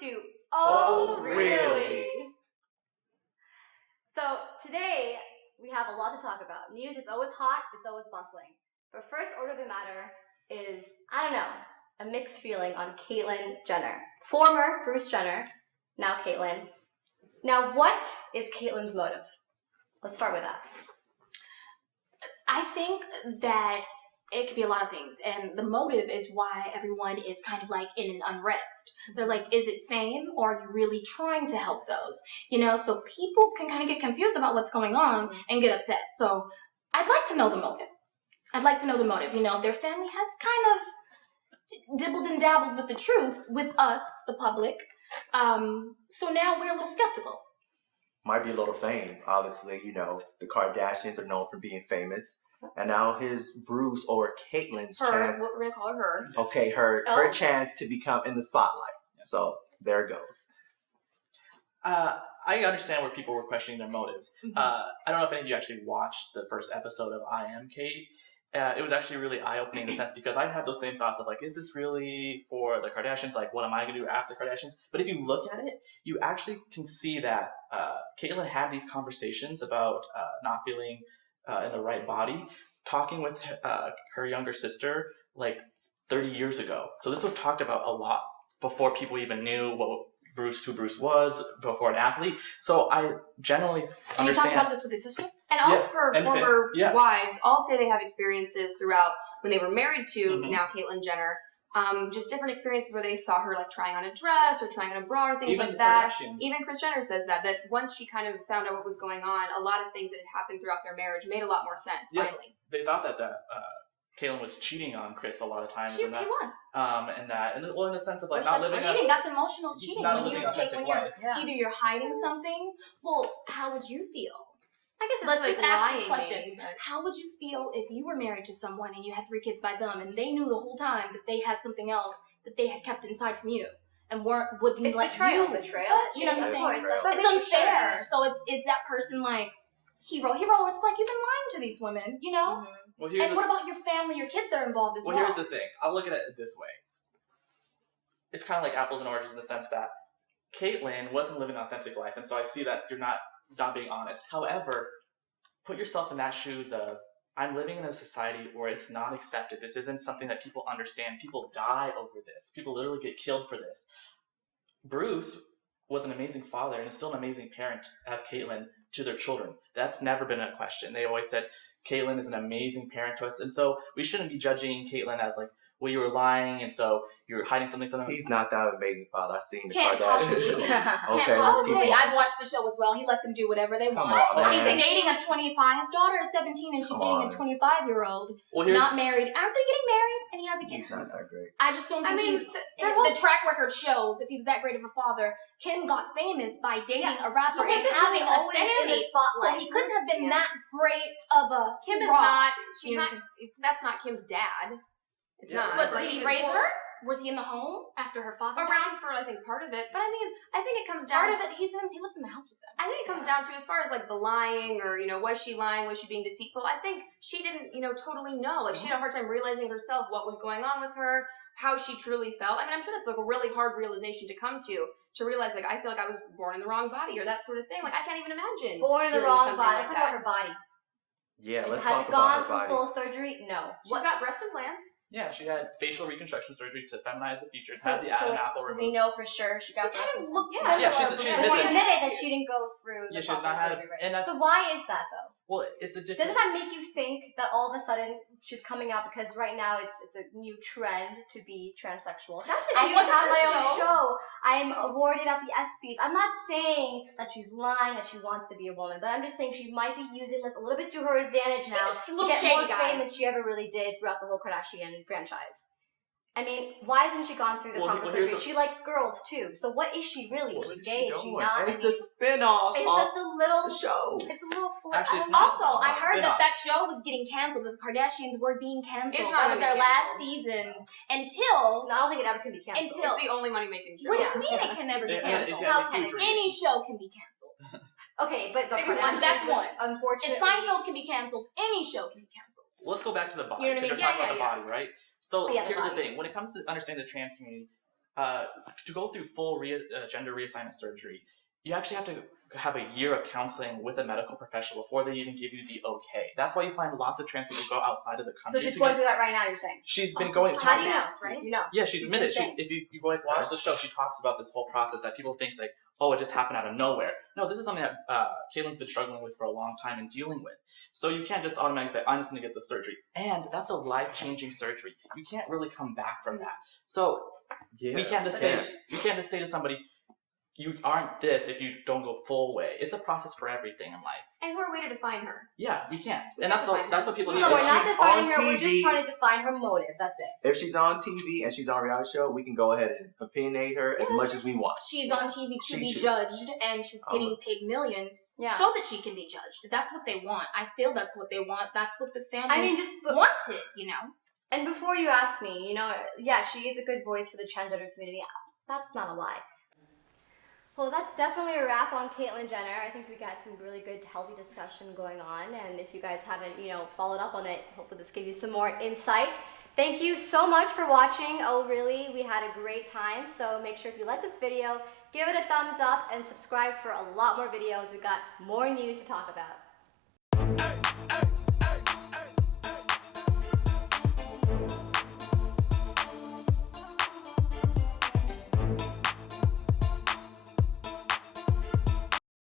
to Oh, Really? So today we have a lot to talk about. News is always hot, it's always bustling. But first order of the matter is, I don't know, a mixed feeling on Caitlyn Jenner. Former Bruce Jenner, now Caitlyn. Now what is Caitlyn's motive? Let's start with that. I think that it could be a lot of things, and the motive is why everyone is kind of like in an unrest. They're like, is it fame, or are you really trying to help those? You know, so people can kind of get confused about what's going on and get upset. So I'd like to know the motive. You know, their family has kind of dibbled and dabbled with the truth with us, the public. So now we're a little skeptical. Might be a little fame. Obviously, you know, the Kardashians are known for being famous. And now here's Bruce or Caitlyn's chance. We're going to call her. Okay, her chance to become in the spotlight. So there it goes. I understand where people were questioning their motives. I don't know if any of you actually watched the first episode of I Am Kate. It was actually really eye-opening in a sense because I had those same thoughts of like, is this really for the Kardashians? Like, what am I going to do after Kardashians? But if you look at it, you actually can see that Caitlyn had these conversations about not feeling in the right body, talking with her younger sister like 30 years ago. So this was talked about a lot before people even knew who Bruce was, before an athlete. So I generally understand. And he talked about this with his sister? And all of her former wives all say they have experiences throughout when they were married to now Caitlyn Jenner. Just different experiences where they saw her like trying on a dress or trying on a bra or things even like that. Kardashians. Even Kris Jenner says that once she kind of found out what was going on, a lot of things that had happened throughout their marriage made a lot more sense. Finally, they thought that Caitlyn was cheating on Kris a lot of times. He was. In the sense of like not living. Cheating. That's emotional cheating. Not When you're either you're hiding something. Well, how would you feel? I guess let's like just ask this lying, question: maybe, how would you feel if you were married to someone and you had 3 kids by them, and they knew the whole time that they had something else that they had kept inside from you, and wouldn't It's let betrayal. you? Betrayal. You know what I'm saying? But It's unfair. So is that person like hero? It's like you've been lying to these women, you know? Well, and what about your family, your kids that are involved as well? Well, here's the thing. I'll look at it this way. It's kind of like apples and oranges in the sense that Caitlyn wasn't living an authentic life, and so I see that you're not being honest. However, put yourself in that shoes of, I'm living in a society where it's not accepted. This isn't something that people understand. People die over this. People literally get killed for this. Bruce was an amazing father and is still an amazing parent as Caitlyn to their children. That's never been a question. They always said, Caitlyn is an amazing parent to us. And so we shouldn't be judging Caitlyn as like, well, you were lying, and so you're hiding something from them. He's not that amazing father. I've seen the Can't Kardashians possibly. show. Can't possibly. I've watched the show as well. He let them do whatever they want. She's dating a 25. His daughter is 17, and she's dating a 25-year-old. Not married. Aren't they getting married? And he has a kid. He's not that great. I just don't think the track record shows if he was that great of a father. Kim got famous by dating a rapper and having a sex tape, so he couldn't have been that great of a. Kim is not. She's not. That's not Kim's dad. It's not. But did he raise her? Was he in the home after her father around for I think part of it? But I mean, I think it comes down. Part of it, he lives in the house with them. I think it comes down to as far as like the lying or was she lying? Was she being deceitful? I think she didn't totally know. Like she had a hard time realizing herself what was going on with her, how she truly felt. I mean, I'm sure that's like a really hard realization to come to realize like I feel like I was born in the wrong body or that sort of thing. Like I can't even imagine born in the wrong body. Let's talk about her body. Yeah, let's Has it talk about her gone body. through full surgery? No. She's got breast implants. Yeah, she had facial reconstruction surgery to feminize the features. So, had the Adam apple so removed. we know for sure she got breast kind of looks implants. similar. She admitted that she didn't go through the she's not had, surgery, right? and that's, so why is that though? Well, it's a difference. Doesn't that make you think that all of a sudden she's coming out because right now it's a new trend to be transsexual? I have my own show. I'm awarded at the ESPYs. I'm not saying that she's lying, that she wants to be a woman, but I'm just saying she might be using this a little bit to her advantage now to get more fame than she ever really did throughout the whole Kardashian franchise. I mean, why hasn't she gone through the proper surgery? She likes girls too. So what is she really? Is she gay? Is she not? It's a spin-off. It's just a little show. It's a little flip. Actually, Also, I heard that show was getting canceled. The Kardashians were being canceled. That was their last seasons until. No, I don't think it ever can be canceled. It's the only money-making show. What do you mean it can never be canceled? Any show can be canceled. Okay, but the Kardashians, that's one. Unfortunately, if Seinfeld can be canceled, any show can be canceled. Let's go back to the body. You know what I mean? We're talking about the body, right? So Yeah, here's the thing. When it comes to understanding the trans community, to go through full gender reassignment surgery, you actually have to have a year of counseling with a medical professional before they even give you the okay. That's why you find lots of trans people go outside of the country. So she's going through that right now, you're saying? She's been going. How do you know? Right? You know. Yeah, she's admitted. If you guys watch the show, she talks about this whole process that people think like, oh, it just happened out of nowhere. No, this is something that Caitlyn's been struggling with for a long time and dealing with. So you can't just automatically say, I'm just going to get the surgery. And that's a life-changing surgery. You can't really come back from that. So we can't just say to somebody, you aren't this if you don't go full way. It's a process for everything in life. And who are we to define her? Yeah, we can't. And that's what people need No, to we're do. not defining her. We're just trying to define her motive. That's it. If she's on TV and she's on a reality show, we can go ahead and opinionate her as much as we want. She's on TV to be judged, and she's getting paid millions so that she can be judged. That's what they want. I feel that's what they want. That's what the families wanted, you know? And before you ask me, you know, yeah, she is a good voice for the transgender community. That's not a lie. Well, that's definitely a wrap on Caitlyn Jenner. I think we got some really good, healthy discussion going on. And if you guys haven't, you know, followed up on it, hopefully this gives you some more insight. Thank you so much for watching. Oh, really? We had a great time. So make sure if you like this video, give it a thumbs up and subscribe for a lot more videos. We've got more news to talk about.